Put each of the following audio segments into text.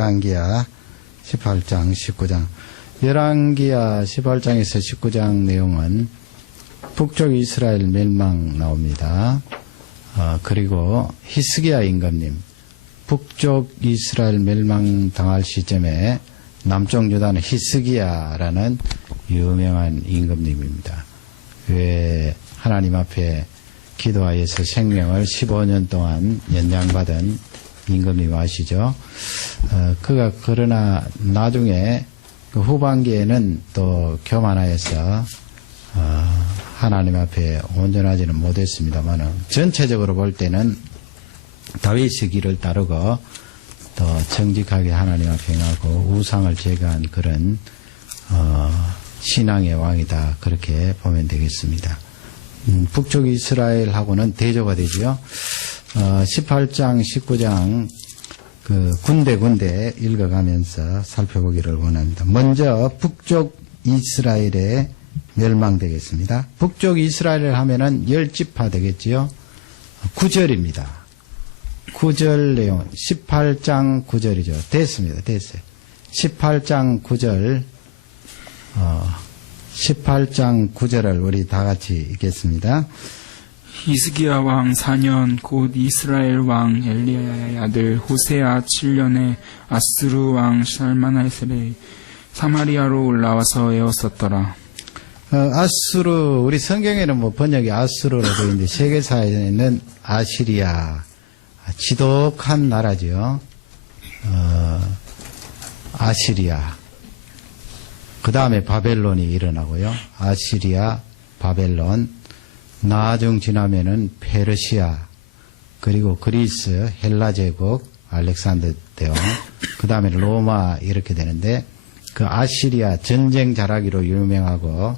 열왕기하 18장, 19장. 열왕기하 18장에서 19장 내용은 북쪽 이스라엘 멸망 나옵니다. 그리고 히스기야 임금님, 북쪽 이스라엘 멸망 당할 시점에 남쪽 유다는 히스기야라는 유명한 임금님입니다. 왜 하나님 앞에 기도하여서 생명을 15년 동안 연장받은 임금님 아시죠? 그가 그러나 나중에 그 후반기에는 또 교만하여서 하나님 앞에 온전하지는 못했습니다만 전체적으로 볼 때는 다윗의 길을 따르고 더 정직하게 하나님 앞에 행하고 우상을 제거한 그런 신앙의 왕이다, 그렇게 보면 되겠습니다. 북쪽 이스라엘하고는 대조가 되죠. 18장, 19장 그 군데 읽어가면서 살펴보기를 원합니다. 먼저 북쪽 이스라엘의 멸망되겠습니다. 북쪽 이스라엘을 하면은 10지파 되겠지요. 9절입니다. 9절 내용, 18장 9절이죠. 됐습니다. 됐어요. 18장 9절, 18장 9절을 우리 다 같이 읽겠습니다. 히스기야 왕 4년 곧 이스라엘 왕 엘리야의 아들 호세아 7년에 아스루 왕 살마나셀이 사마리아로 올라와서 에워쌌더라. 아수르, 우리 성경에는 뭐 번역이 아수르로 되어 있는데 세계사에는 아시리아, 지독한 나라죠. 아시리아. 그 다음에 바벨론이 일어나고요. 아시리아, 바벨론. 나중 지나면은 페르시아, 그리고 그리스, 헬라 제국, 알렉산더 대왕, 그 다음에 로마 이렇게 되는데 그 아시리아 전쟁 잘하기로 유명하고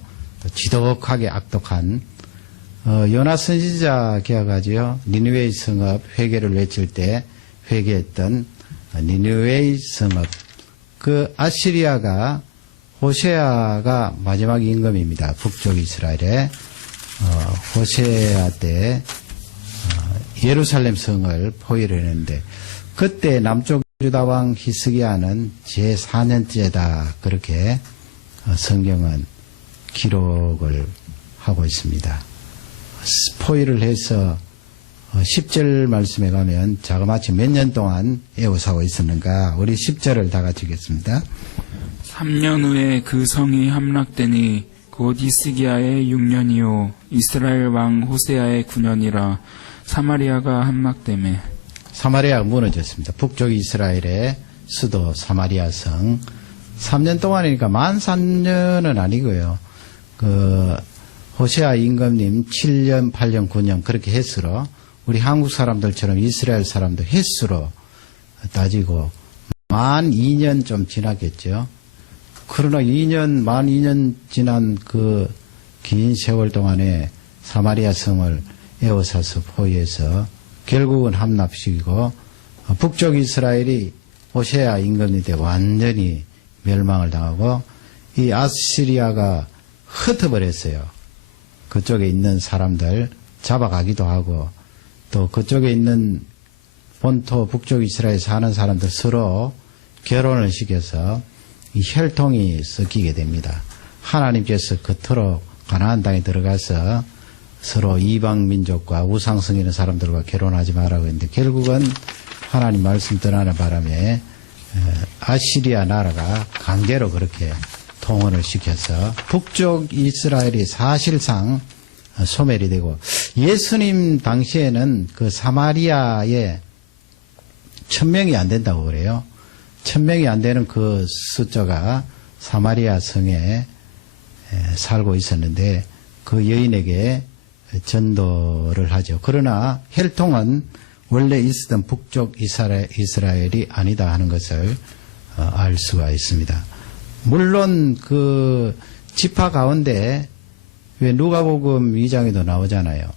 지독하게 악독한 요나 선지자 기억하지요? 니느웨이 성읍 회개를 외칠 때 회개했던 니느웨이 성읍. 그 아시리아가 호세아가 마지막 임금입니다. 북쪽 이스라엘에. 호세아 때 예루살렘 성을 포위를 했는데 그때 남쪽 유다 왕 히스기야는 제4년째다, 그렇게 성경은 기록을 하고 있습니다. 포위를 해서 10절 말씀에 가면 자그마치 몇 년 동안 애워싸고 있었는가, 우리 10절을 다 같이 읽겠습니다. 3년 후에 그 성이 함락되니 곧 히스기야의 6년이요 이스라엘 왕 호세아의 9년이라. 사마리아가 함락되매. 사마리아가 무너졌습니다. 북쪽 이스라엘의 수도 사마리아 성. 3년 동안이니까 만 3년은 아니고요. 그 호세아 임금님 7년, 8년, 9년 그렇게 횟수로, 우리 한국 사람들처럼 이스라엘 사람도 횟수로 따지고 만 2년 좀 지났겠죠. 그러나 만 2년 지난 그 긴 세월 동안에 사마리아 성을 에워싸서 포위해서 결국은 함락시키고 북쪽 이스라엘이 호세아 임금님 때 완전히 멸망을 당하고 이 아시리아가 흩어버렸어요. 그쪽에 있는 사람들 잡아가기도 하고 또 그쪽에 있는 본토 북쪽 이스라엘 사는 사람들 서로 결혼을 시켜서 이 혈통이 섞이게 됩니다. 하나님께서 그토록 가나안 땅에 들어가서 서로 이방 민족과 우상 섬기는 사람들과 결혼하지 말라고 했는데 결국은 하나님 말씀 떠나는 바람에 아시리아 나라가 강제로 그렇게 통혼을 시켜서 북쪽 이스라엘이 사실상 소멸이 되고, 예수님 당시에는 그 사마리아에 1000명이 안 된다고 그래요. 1000명이 안 되는 그 숫자가 사마리아 성에 살고 있었는데 그 여인에게 전도를 하죠. 그러나 혈통은 원래 있었던 북쪽 이스라엘이 아니다 하는 것을 알 수가 있습니다. 물론 그 지파 가운데, 왜 누가복음 2장에도 나오잖아요.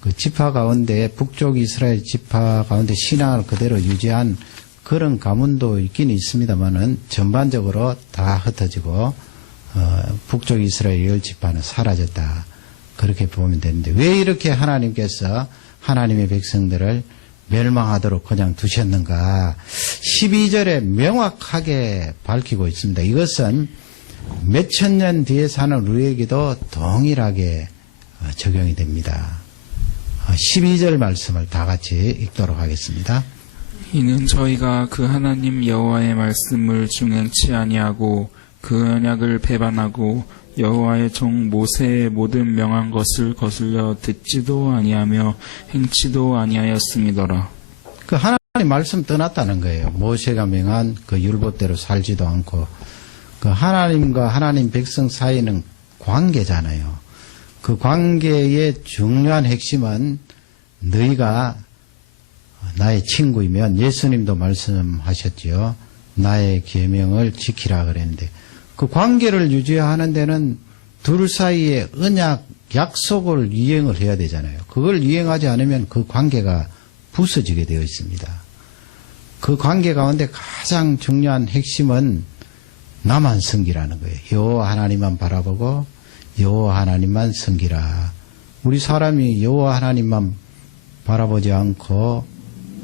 그 지파 가운데, 북쪽 이스라엘 지파 가운데 신앙을 그대로 유지한 그런 가문도 있긴 있습니다만은 전반적으로 다 흩어지고 북쪽 이스라엘 10지파는 사라졌다, 그렇게 보면 되는데, 왜 이렇게 하나님께서 하나님의 백성들을 멸망하도록 그냥 두셨는가? 12절에 명확하게 밝히고 있습니다. 이것은 몇천 년 뒤에 사는 우리에게도 동일하게 적용이 됩니다. 12절 말씀을 다 같이 읽도록 하겠습니다. 이는 저희가 그 하나님 여호와의 말씀을 중행치 아니하고 그 언약을 배반하고 여호와의 종 모세의 모든 명한 것을 거슬려 듣지도 아니하며 행치도 아니하였음이더라. 그 하나님 말씀 떠났다는 거예요. 모세가 명한 그 율법대로 살지도 않고, 그 하나님과 하나님 백성 사이는 관계잖아요. 그 관계의 중요한 핵심은 너희가 나의 친구이면, 예수님도 말씀하셨지요. 나의 계명을 지키라 그랬는데, 그 관계를 유지하는 데는 둘 사이에 언약, 약속을 이행을 해야 되잖아요. 그걸 이행하지 않으면 그 관계가 부서지게 되어 있습니다. 그 관계 가운데 가장 중요한 핵심은 나만 섬기라는 거예요. 여호와 하나님만 바라보고 여호와 하나님만 섬기라. 우리 사람이 여호와 하나님만 바라보지 않고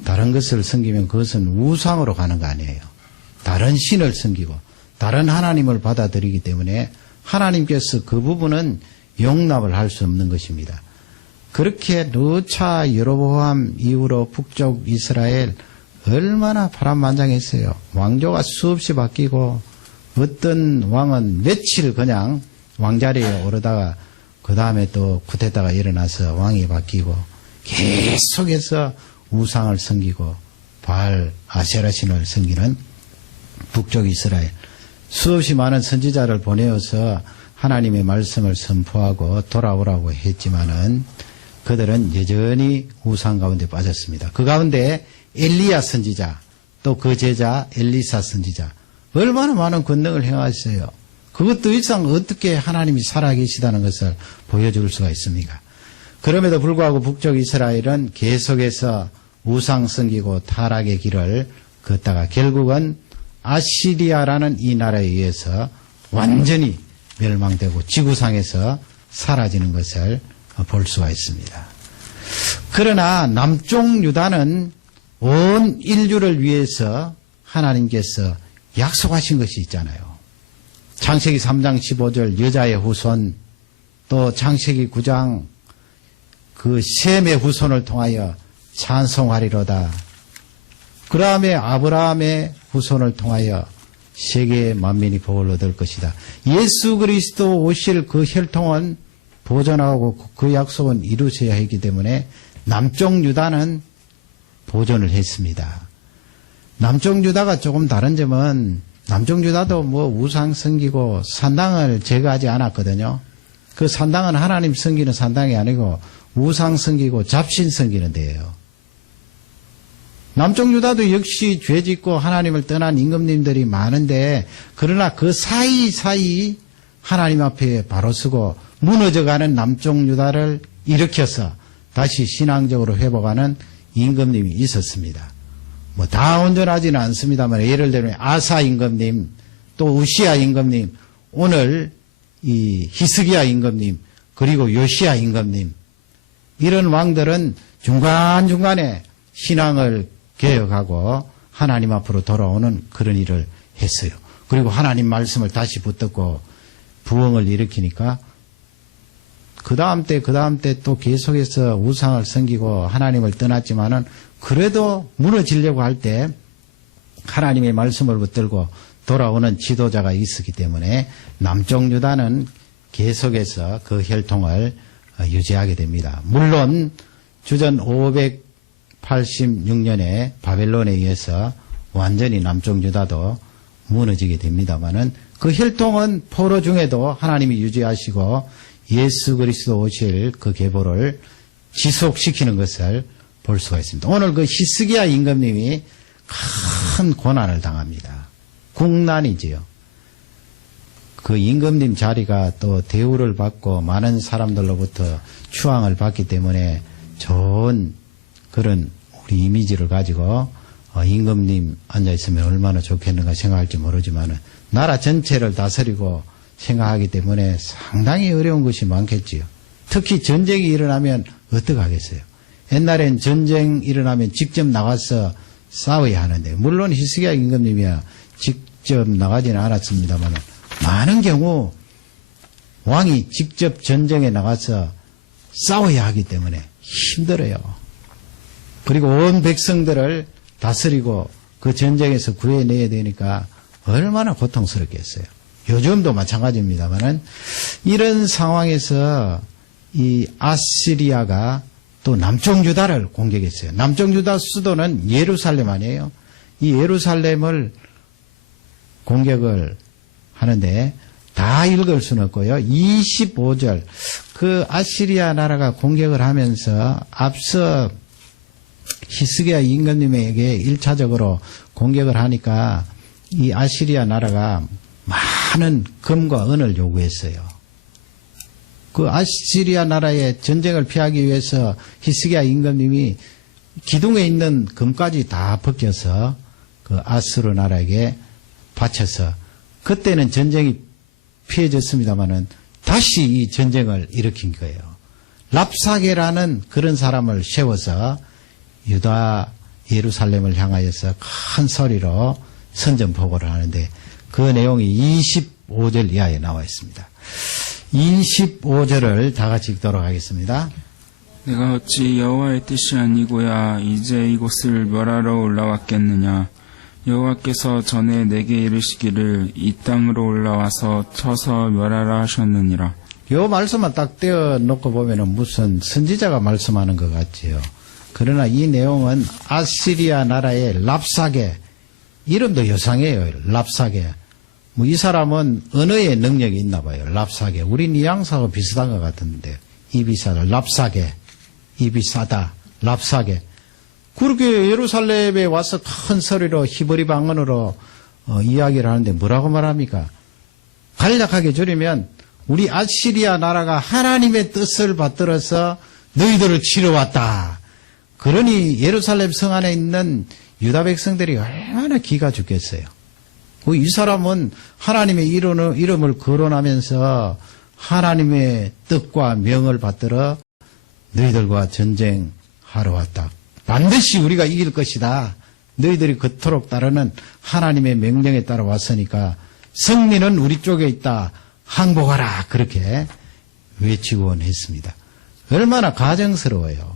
다른 것을 섬기면 그것은 우상으로 가는 거 아니에요. 다른 신을 섬기고 다른 하나님을 받아들이기 때문에 하나님께서 그 부분은 용납을 할 수 없는 것입니다. 그렇게 르차 여로보암 이후로 북쪽 이스라엘 얼마나 파란만장했어요. 왕조가 수없이 바뀌고 어떤 왕은 며칠 그냥 왕자리에 오르다가 그 다음에 또 쿠데타가 일어나서 왕이 바뀌고 계속해서 우상을 섬기고 바알 아세라 신을 섬기는 북쪽 이스라엘, 수없이 많은 선지자를 보내어서 하나님의 말씀을 선포하고 돌아오라고 했지만은 그들은 여전히 우상 가운데 빠졌습니다. 그 가운데 엘리야 선지자, 또 그 제자 엘리사 선지자, 얼마나 많은 권능을 행하셨어요. 그것도 이상 어떻게 하나님이 살아계시다는 것을 보여줄 수가 있습니까? 그럼에도 불구하고 북쪽 이스라엘은 계속해서 우상 섬기고 타락의 길을 걷다가 결국은 아시리아라는 이 나라에 의해서 완전히 멸망되고 지구상에서 사라지는 것을 볼 수가 있습니다. 그러나 남쪽 유다는 온 인류를 위해서 하나님께서 약속하신 것이 있잖아요. 창세기 3장 15절 여자의 후손, 또 창세기 9장 그 셈의 후손을 통하여 찬송하리로다. 그 다음에 아브라함의 후손을 통하여 세계의 만민이 복을 얻을 것이다. 예수 그리스도 오실 그 혈통은 보존하고 그 약속은 이루셔야 하기 때문에 남쪽 유다는 보존을 했습니다. 남쪽 유다가 조금 다른 점은 남쪽 유다도 뭐 우상 섬기고 산당을 제거하지 않았거든요. 그 산당은 하나님 섬기는 산당이 아니고 우상 섬기고 잡신 섬기는 데예요. 남쪽 유다도 역시 죄짓고 하나님을 떠난 임금님들이 많은데, 그러나 그 사이사이 하나님 앞에 바로 서고 무너져가는 남쪽 유다를 일으켜서 다시 신앙적으로 회복하는 임금님이 있었습니다. 뭐 다 온전하지는 않습니다만, 예를 들면 아사 임금님, 또 우시아 임금님, 오늘 이 히스기야 임금님, 그리고 요시야 임금님, 이런 왕들은 중간중간에 신앙을 개혁하고 하나님 앞으로 돌아오는 그런 일을 했어요. 그리고 하나님 말씀을 다시 붙들고 부흥을 일으키니까 그 다음 때 또 계속해서 우상을 섬기고 하나님을 떠났지만은 그래도 무너지려고 할 때 하나님의 말씀을 붙들고 돌아오는 지도자가 있었기 때문에 남쪽 유다는 계속해서 그 혈통을 유지하게 됩니다. 물론 주전 586년에 바벨론에 의해서 완전히 남쪽 유다도 무너지게 됩니다마는 그 혈통은 포로 중에도 하나님이 유지하시고 예수 그리스도 오실 그 계보를 지속시키는 것을 볼 수가 있습니다. 오늘 그 히스기야 임금님이 큰 고난을 당합니다. 국난이지요. 그 임금님 자리가 또 대우를 받고 많은 사람들로부터 추앙을 받기 때문에 좋은 그런 우리 이미지를 가지고 임금님 앉아있으면 얼마나 좋겠는가 생각할지 모르지만 나라 전체를 다스리고 생각하기 때문에 상당히 어려운 것이 많겠지요. 특히 전쟁이 일어나면 어떡하겠어요. 옛날엔 전쟁 일어나면 직접 나가서 싸워야 하는데, 물론 히스기야 임금님이야 직접 나가지는 않았습니다만, 많은 경우 왕이 직접 전쟁에 나가서 싸워야 하기 때문에 힘들어요. 그리고 온 백성들을 다스리고 그 전쟁에서 구해내야 되니까 얼마나 고통스럽겠어요. 요즘도 마찬가지입니다만은, 이런 상황에서 이 아시리아가 또 남쪽 유다를 공격했어요. 남쪽 유다 수도는 예루살렘 아니에요. 이 예루살렘을 공격을 하는데 다 읽을 수는 없고요. 25절, 그 아시리아 나라가 공격을 하면서 앞서 히스기야 임금님에게 1차적으로 공격을 하니까 이 아시리아 나라가 많은 금과 은을 요구했어요. 그 아시리아 나라의 전쟁을 피하기 위해서 히스기야 임금님이 기둥에 있는 금까지 다 벗겨서 그 아수르 나라에게 바쳐서, 그때는 전쟁이 피해졌습니다마는 다시 이 전쟁을 일으킨 거예요. 랍사게라는 그런 사람을 세워서 유다 예루살렘을 향하여서 큰 소리로 선전포고를 하는데, 그 내용이 25절 이하에 나와 있습니다. 25절을 다 같이 읽도록 하겠습니다. 내가 어찌 여호와의 뜻이 아니고야 이제 이곳을 멸하러 올라왔겠느냐. 여호와께서 전에 내게 이르시기를 이 땅으로 올라와서 쳐서 멸하라 하셨느니라. 요 말씀만 딱 떼어놓고 보면은 무슨 선지자가 말씀하는 것 같지요. 그러나 이 내용은 아시리아 나라의 랍사게, 이름도 여상해요. 랍사게. 뭐 이 사람은 언어의 능력이 있나 봐요. 랍사게. 우리 뉘앙스하고 비슷한 것 같은데, 입이 싸다. 랍사게. 입이 싸다. 랍사게. 그렇게 예루살렘에 와서 큰 소리로 히브리 방언으로 이야기를 하는데 뭐라고 말합니까? 간략하게 줄이면, 우리 아시리아 나라가 하나님의 뜻을 받들어서 너희들을 치러 왔다. 그러니 예루살렘 성 안에 있는 유다 백성들이 얼마나 기가 죽겠어요. 이 사람은 하나님의 이름을 거론하면서 하나님의 뜻과 명을 받들어 너희들과 전쟁하러 왔다. 반드시 우리가 이길 것이다. 너희들이 그토록 따르는 하나님의 명령에 따라 왔으니까 승리는 우리 쪽에 있다. 항복하라. 그렇게 외치곤 했습니다. 얼마나 가정스러워요.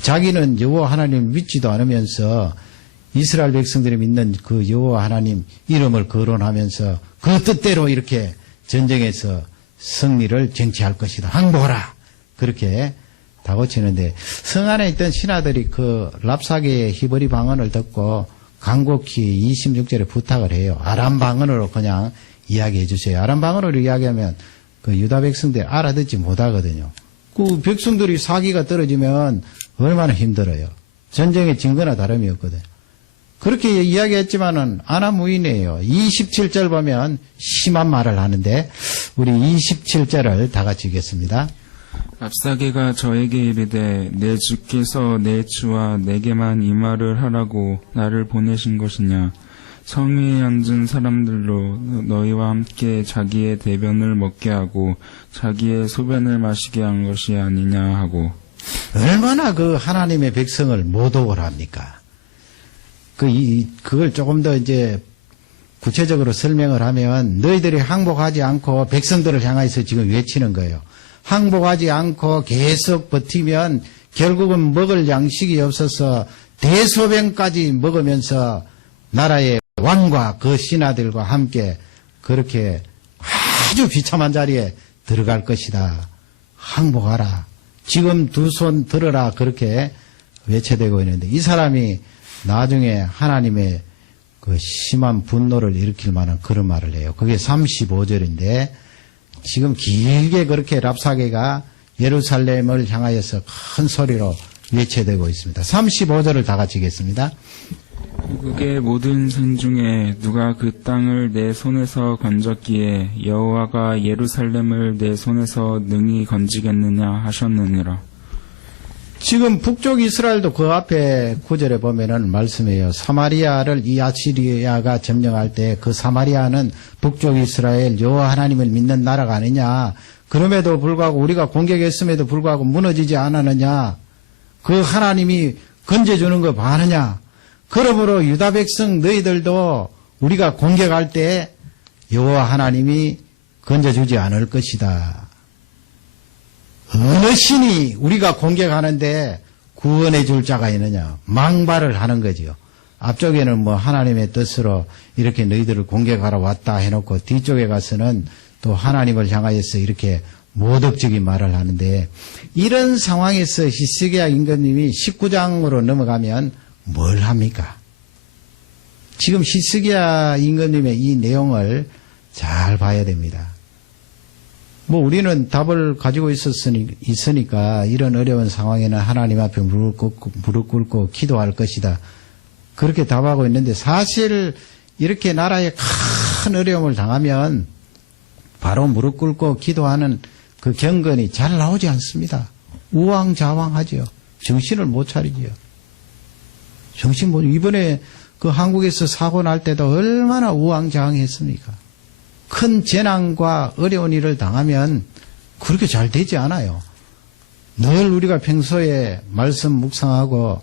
자기는 여호와 하나님을 믿지도 않으면서 이스라엘 백성들이 믿는 그 여호와 하나님 이름을 거론하면서 그 뜻대로 이렇게 전쟁에서 승리를 쟁취할 것이다. 항복하라. 그렇게 다고치는데, 성 안에 있던 신하들이 그 랍사게의 히브리 방언을 듣고 간곡히 26절에 부탁을 해요. 아람 방언으로 그냥 이야기해 주세요. 아람 방언으로 이야기하면 그 유다 백성들이 알아듣지 못하거든요. 그 백성들이 사기가 떨어지면 얼마나 힘들어요. 전쟁의 증거나 다름이 없거든요. 그렇게 이야기했지만은 아나무인이에요. 27절 보면 심한 말을 하는데, 우리 27절을 다 같이 읽겠습니다. 랍사게가 저에게 이르되 내 주께서 내 주와 내게만 이 말을 하라고 나를 보내신 것이냐. 성위에 앉은 사람들로 너희와 함께 자기의 대변을 먹게 하고 자기의 소변을 마시게 한 것이 아니냐 하고. 얼마나 그 하나님의 백성을 모독을 합니까? 그걸 조금 더 이제 구체적으로 설명을 하면, 너희들이 항복하지 않고 백성들을 향해서 지금 외치는 거예요. 항복하지 않고 계속 버티면 결국은 먹을 양식이 없어서 대소변까지 먹으면서 나라의 왕과 그 신하들과 함께 그렇게 아주 비참한 자리에 들어갈 것이다. 항복하라. 지금 두 손 들어라. 그렇게 외쳐대고 있는데, 이 사람이 나중에 하나님의 그 심한 분노를 일으킬 만한 그런 말을 해요. 그게 35절인데, 지금 길게 그렇게 랍사게가 예루살렘을 향하여서 큰 소리로 외쳐대고 있습니다. 35절을 다 같이 읽겠습니다. 그의 모든 생 중에 누가 그 땅을 내 손에서 건졌기에 여호와가 예루살렘을 내 손에서 능히 건지겠느냐 하셨느니라. 지금 북쪽 이스라엘도 그 앞에 9절에 보면은 말씀해요. 사마리아를 이 아시리아가 점령할 때 그 사마리아는 북쪽 이스라엘 여호와 하나님을 믿는 나라가 아니냐. 그럼에도 불구하고 우리가 공격했음에도 불구하고 무너지지 않았느냐. 그 하나님이 건져주는 거 봐느냐? 그러므로 유다 백성 너희들도 우리가 공격할 때 여호와 하나님이 건져주지 않을 것이다. 어느 신이 우리가 공격하는데 구원해 줄 자가 있느냐? 망발을 하는 거지요. 앞쪽에는 뭐 하나님의 뜻으로 이렇게 너희들을 공격하러 왔다 해놓고 뒤쪽에 가서는 또 하나님을 향하여서 이렇게 모독적인 말을 하는데, 이런 상황에서 히스기야 임금님이 19장으로 넘어가면 뭘 합니까? 지금 히스기야 임금님의 이 내용을 잘 봐야 됩니다. 뭐 우리는 답을 가지고 있으니까 이런 어려운 상황에는 하나님 앞에 무릎 꿇고 기도할 것이다, 그렇게 답하고 있는데, 사실 이렇게 나라에 큰 어려움을 당하면 바로 무릎 꿇고 기도하는 그 경건이 잘 나오지 않습니다. 우왕좌왕하죠. 정신을 못 차리지요. 이번에 그 한국에서 사고 날 때도 얼마나 우왕좌왕했습니까? 큰 재난과 어려운 일을 당하면 그렇게 잘 되지 않아요. 늘 우리가 평소에 말씀 묵상하고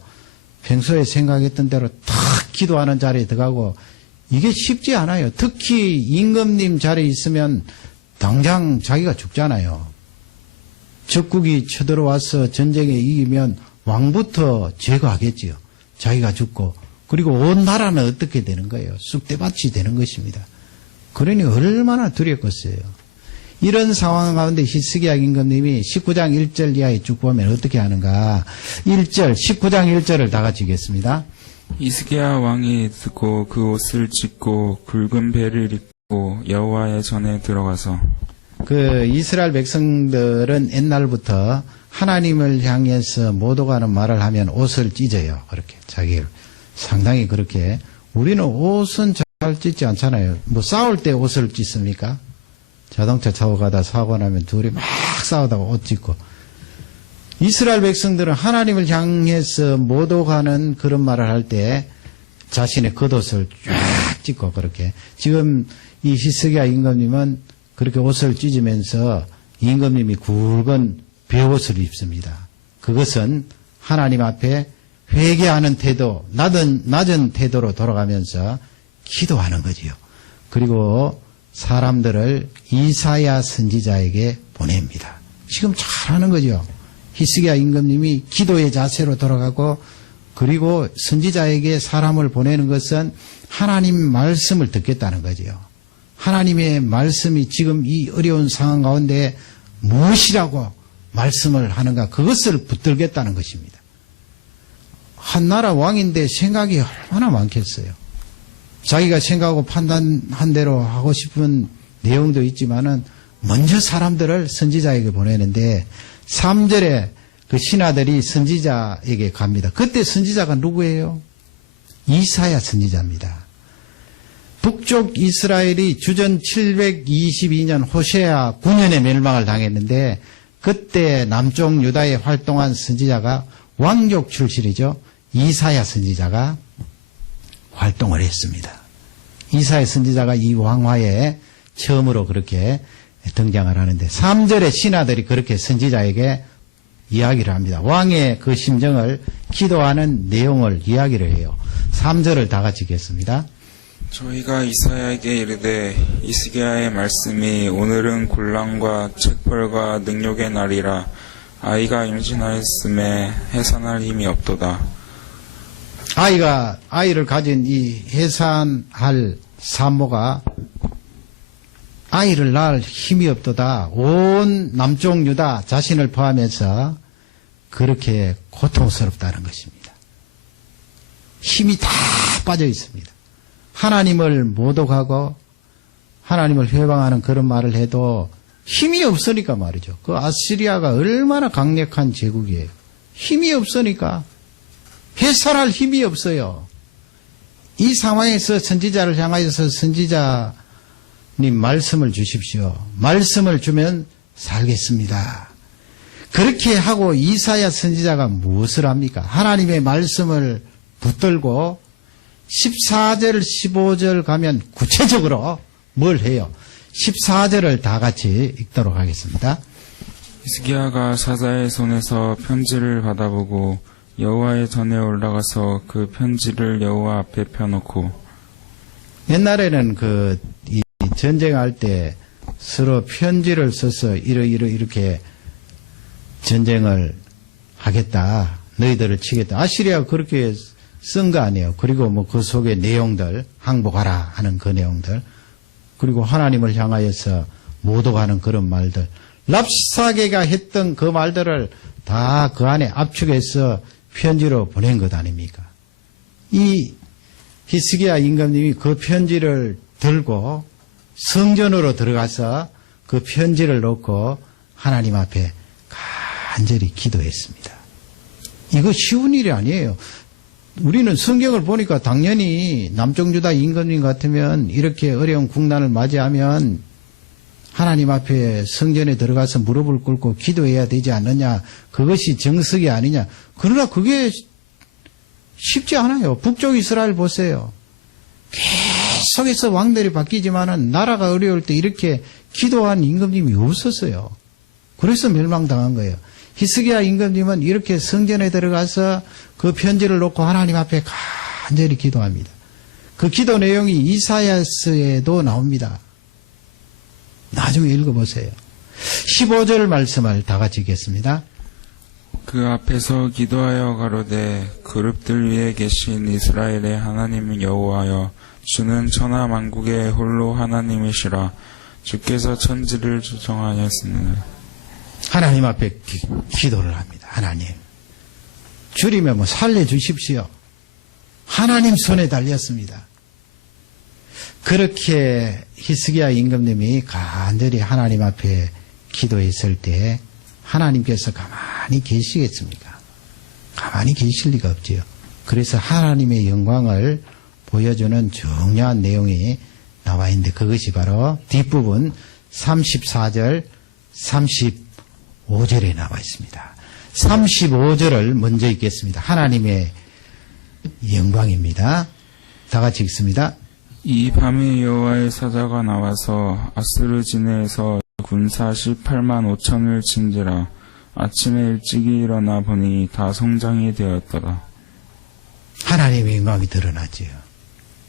평소에 생각했던 대로 탁 기도하는 자리에 들어가고, 이게 쉽지 않아요. 특히 임금님 자리에 있으면 당장 자기가 죽잖아요. 적국이 쳐들어와서 전쟁에 이기면 왕부터 제거하겠지요. 자기가 죽고, 그리고 온 나라는 어떻게 되는 거예요? 쑥대밭이 되는 것입니다. 그러니 얼마나 두렵겠어요. 이런 상황 가운데 히스기야 임금님이 19장 1절 이하에 쭉 보면 어떻게 하는가. 19장 1절을 다 같이 읽겠습니다. 히스기야 왕이 듣고 그 옷을 찢고 굵은 배를 입고 여호와의 전에 들어가서, 그 이스라엘 백성들은 옛날부터 하나님을 향해서 모독하는 말을 하면 옷을 찢어요. 그렇게 자기를 상당히 그렇게. 우리는 옷은 잘 찢지 않잖아요. 뭐 싸울 때 옷을 찢습니까? 자동차 타고 가다 사고 나면 둘이 막 싸우다가 옷 찢고. 이스라엘 백성들은 하나님을 향해서 모독하는 그런 말을 할 때 자신의 겉옷을 쫙 찢고 그렇게. 지금 이 히스기야 임금님은 그렇게 옷을 찢으면서 임금님이 굵은 베옷을 입습니다. 그것은 하나님 앞에 회개하는 태도, 낮은 태도로 돌아가면서 기도하는 거지요. 그리고 사람들을 이사야 선지자에게 보냅니다. 지금 잘하는 거죠. 히스기야 임금님이 기도의 자세로 돌아가고, 그리고 선지자에게 사람을 보내는 것은 하나님 말씀을 듣겠다는 거지요. 하나님의 말씀이 지금 이 어려운 상황 가운데 무엇이라고 말씀을 하는가, 그것을 붙들겠다는 것입니다. 한 나라 왕인데 생각이 얼마나 많겠어요. 자기가 생각하고 판단한 대로 하고 싶은 내용도 있지만은 먼저 사람들을 선지자에게 보내는데, 3절에 그 신하들이 선지자에게 갑니다. 그때 선지자가 누구예요? 이사야 선지자입니다. 북쪽 이스라엘이 주전 722년 호세아 9년에 멸망을 당했는데, 그때 남쪽 유다에 활동한 선지자가 왕족 출신이죠. 이사야 선지자가 활동을 했습니다. 이사야 선지자가 이 왕화에 처음으로 그렇게 등장을 하는데, 3절에 신하들이 그렇게 선지자에게 이야기를 합니다. 왕의 그 심정을, 기도하는 내용을 이야기를 해요. 3절을 다 같이 읽겠습니다. 저희가 이사야에게 이르되 히스기야의 말씀이 오늘은 곤란과 책벌과 능욕의 날이라 아이가 임신하였음에 해산할 힘이 없도다. 아이를 가진 이 해산할 산모가 아이를 낳을 힘이 없도다. 온 남쪽 유다 자신을 포함해서 그렇게 고통스럽다는 것입니다. 힘이 다 빠져 있습니다. 하나님을 모독하고 하나님을 회방하는 그런 말을 해도 힘이 없으니까 말이죠. 그 아시리아가 얼마나 강력한 제국이에요. 힘이 없으니까 해산할 힘이 없어요. 이 상황에서 선지자를 향하여서 선지자님 말씀을 주십시오. 말씀을 주면 살겠습니다. 그렇게 하고 이사야 선지자가 무엇을 합니까? 하나님의 말씀을 붙들고 14절, 15절 가면 구체적으로 뭘 해요? 14절을 다 같이 읽도록 하겠습니다. 히스기야가 사자의 손에서 편지를 받아보고 여호와의 전에 올라가서 그 편지를 여호와 앞에 펴놓고 옛날에는 이 전쟁할 때 서로 편지를 써서 이렇게 전쟁을 하겠다. 너희들을 치겠다. 아시리아가 그렇게 쓴 거 아니에요. 그리고 뭐 그 속의 내용들, 항복하라 하는 그 내용들, 그리고 하나님을 향하여서 모독하는 그런 말들, 랍사게가 했던 그 말들을 다 그 안에 압축해서 편지로 보낸 것 아닙니까? 이 히스기야 임금님이 그 편지를 들고 성전으로 들어가서 그 편지를 놓고 하나님 앞에 간절히 기도했습니다. 이거 쉬운 일이 아니에요. 우리는 성경을 보니까 당연히 남쪽유다 임금님 같으면 이렇게 어려운 국난을 맞이하면 하나님 앞에 성전에 들어가서 무릎을 꿇고 기도해야 되지 않느냐. 그것이 정석이 아니냐. 그러나 그게 쉽지 않아요. 북쪽 이스라엘 보세요. 계속해서 왕들이 바뀌지만은 나라가 어려울 때 이렇게 기도한 임금님이 없었어요. 그래서 멸망당한 거예요. 히스기야 임금님은 이렇게 성전에 들어가서 그 편지를 놓고 하나님 앞에 간절히 기도합니다. 그 기도 내용이 이사야서에도 나옵니다. 나중에 읽어보세요. 15절 말씀을 다 같이 읽겠습니다. 그 앞에서 기도하여 가로되 그룹들 위에 계신 이스라엘의 하나님 여호와여 주는 천하 만국의 홀로 하나님이시라 주께서 천지를 조정하였으니 하나님 앞에 기도를 합니다. 하나님 줄이면 뭐 살려주십시오. 하나님 손에 달렸습니다. 그렇게 히스기야 임금님이 간절히 하나님 앞에 기도했을 때 하나님께서 가만히 계시겠습니까? 가만히 계실 리가 없지요. 그래서 하나님의 영광을 보여주는 중요한 내용이 나와 있는데 그것이 바로 뒷부분 34절, 35절에 나와 있습니다. 35절을 먼저 읽겠습니다. 하나님의 영광입니다. 다 같이 읽습니다. 이 밤에 여호와의 사자가 나와서 아스르 진에서 군사 18만 5천을 친지라 아침에 일찍이 일어나 보니 다 성장이 되었더라. 하나님의 영광이 드러나지요.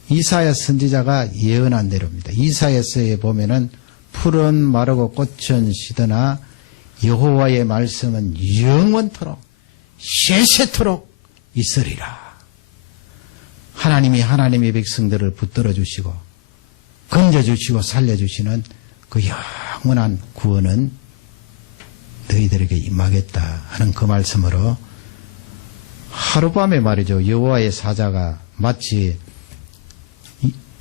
이사야 선지자가 예언한 대로입니다. 이사야서에 보면은 푸른 마르고 꽃은 시드나 여호와의 말씀은 영원토록 세세토록 있으리라. 하나님이 하나님의 백성들을 붙들어 주시고 건져 주시고 살려 주시는 그 영원한 구원은 너희들에게 임하겠다 하는 그 말씀으로 하룻밤에 말이죠. 여호와의 사자가 마치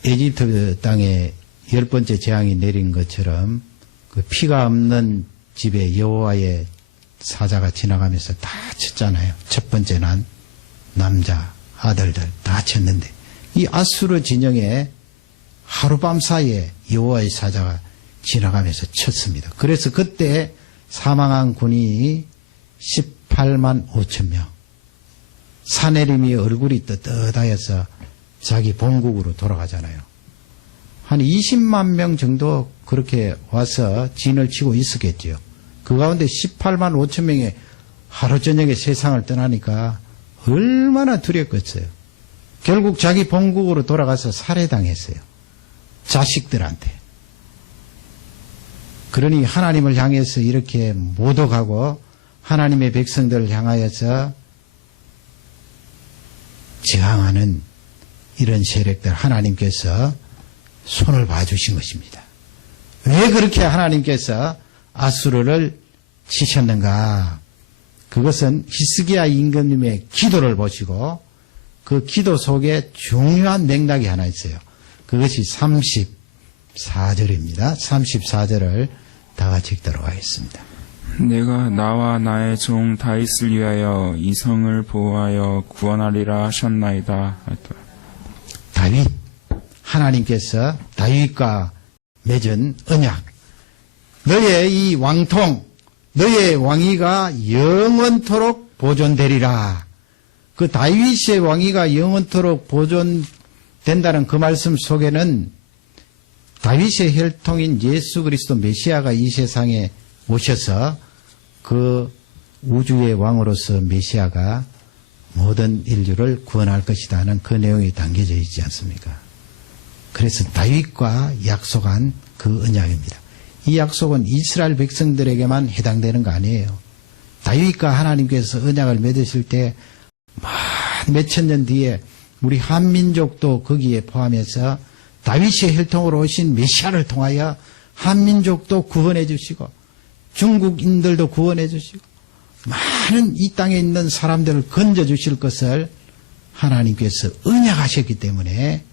에집트 땅에 10번째 재앙이 내린 것처럼 그 피가 없는 집에 여호와의 사자가 지나가면서 다 쳤잖아요. 첫 번째 난 남자 아들들 다 쳤는데 이 아수르 진영에 하룻밤 사이에 여호와의 사자가 지나가면서 쳤습니다. 그래서 그때 사망한 군이 18만 5천 명. 사내림이 얼굴이 떳떳하여서 자기 본국으로 돌아가잖아요. 한 20만 명 정도 그렇게 와서 진을 치고 있었겠지요. 그 가운데 18만 5천 명이 하루 저녁에 세상을 떠나니까 얼마나 두렵겠어요. 결국 자기 본국으로 돌아가서 살해당했어요. 자식들한테. 그러니 하나님을 향해서 이렇게 모독하고 하나님의 백성들을 향하여서 저항하는 이런 세력들 하나님께서 손을 봐주신 것입니다. 왜 그렇게 하나님께서 아수르를 치셨는가? 그것은 히스기야 임금님의 기도를 보시고 그 기도 속에 중요한 맥락이 하나 있어요. 그것이 34절입니다. 34절을 다 같이 읽도록 하겠습니다. 내가 나와 나의 종 다윗을 위하여 이 성을 보호하여 구원하리라 하셨나이다. 다윗, 하나님께서 다윗과 맺은 언약, 너의 이 왕통, 너의 왕위가 영원토록 보존되리라. 그 다윗의 왕위가 영원토록 보존된다는 그 말씀 속에는 다윗의 혈통인 예수 그리스도 메시아가 이 세상에 오셔서 그 우주의 왕으로서 메시아가 모든 인류를 구원할 것이다는 그 내용이 담겨져 있지 않습니까? 그래서 다윗과 약속한 그 언약입니다. 이 약속은 이스라엘 백성들에게만 해당되는 거 아니에요. 다윗과 하나님께서 언약을 맺으실 때 몇천 년 뒤에 우리 한민족도 거기에 포함해서 다윗의 혈통으로 오신 메시아를 통하여 한민족도 구원해 주시고 중국인들도 구원해 주시고 많은 이 땅에 있는 사람들을 건져 주실 것을 하나님께서 언약하셨기 때문에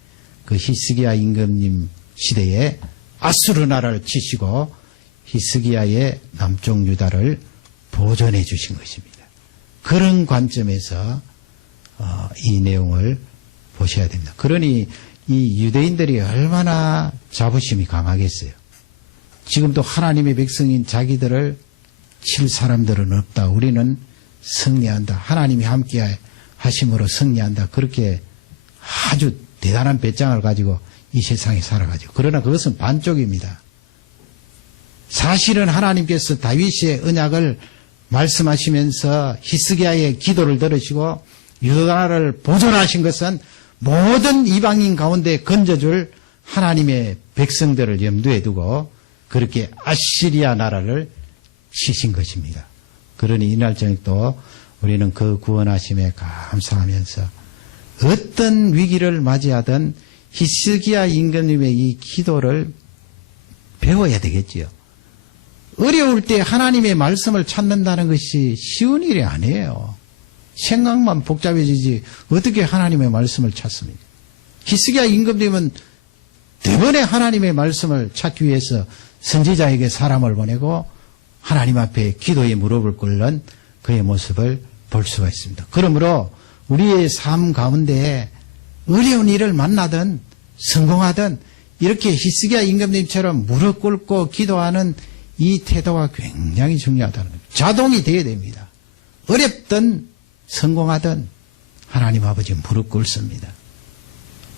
그 히스기야 임금님 시대에 아수르 나라를 치시고 히스기야의 남쪽 유다를 보존해 주신 것입니다. 그런 관점에서 이 내용을 보셔야 됩니다. 그러니 이 유대인들이 얼마나 자부심이 강하겠어요. 지금도 하나님의 백성인 자기들을 칠 사람들은 없다. 우리는 승리한다. 하나님이 함께 하심으로 승리한다. 그렇게 아주 대단한 배짱을 가지고 이 세상에 살아가죠. 그러나 그것은 반쪽입니다. 사실은 하나님께서 다윗의 언약을 말씀하시면서 히스기야의 기도를 들으시고 유다를 보존하신 것은 모든 이방인 가운데 건져줄 하나님의 백성들을 염두에 두고 그렇게 아시리아 나라를 치신 것입니다. 그러니 이날 저녁도 우리는 그 구원하심에 감사하면서 어떤 위기를 맞이하든 히스기야 임금님의 이 기도를 배워야 되겠지요. 어려울 때 하나님의 말씀을 찾는다는 것이 쉬운 일이 아니에요. 생각만 복잡해지지 어떻게 하나님의 말씀을 찾습니까? 히스기야 임금님은 대번에 하나님의 말씀을 찾기 위해서 선지자에게 사람을 보내고 하나님 앞에 기도에 무릎을 꿇는 그의 모습을 볼 수가 있습니다. 그러므로 우리의 삶 가운데 어려운 일을 만나든 성공하든 이렇게 히스기야 임금님처럼 무릎 꿇고 기도하는 이 태도가 굉장히 중요하다는 겁니다. 자동이 되어야 됩니다. 어렵든 성공하든 하나님 아버지 무릎 꿇습니다.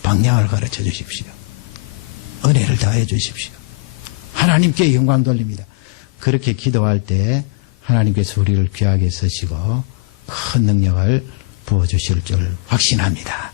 방향을 가르쳐 주십시오. 은혜를 다해 주십시오. 하나님께 영광 돌립니다. 그렇게 기도할 때 하나님께서 우리를 귀하게 쓰시고 큰 능력을 부어주실 줄 확신합니다.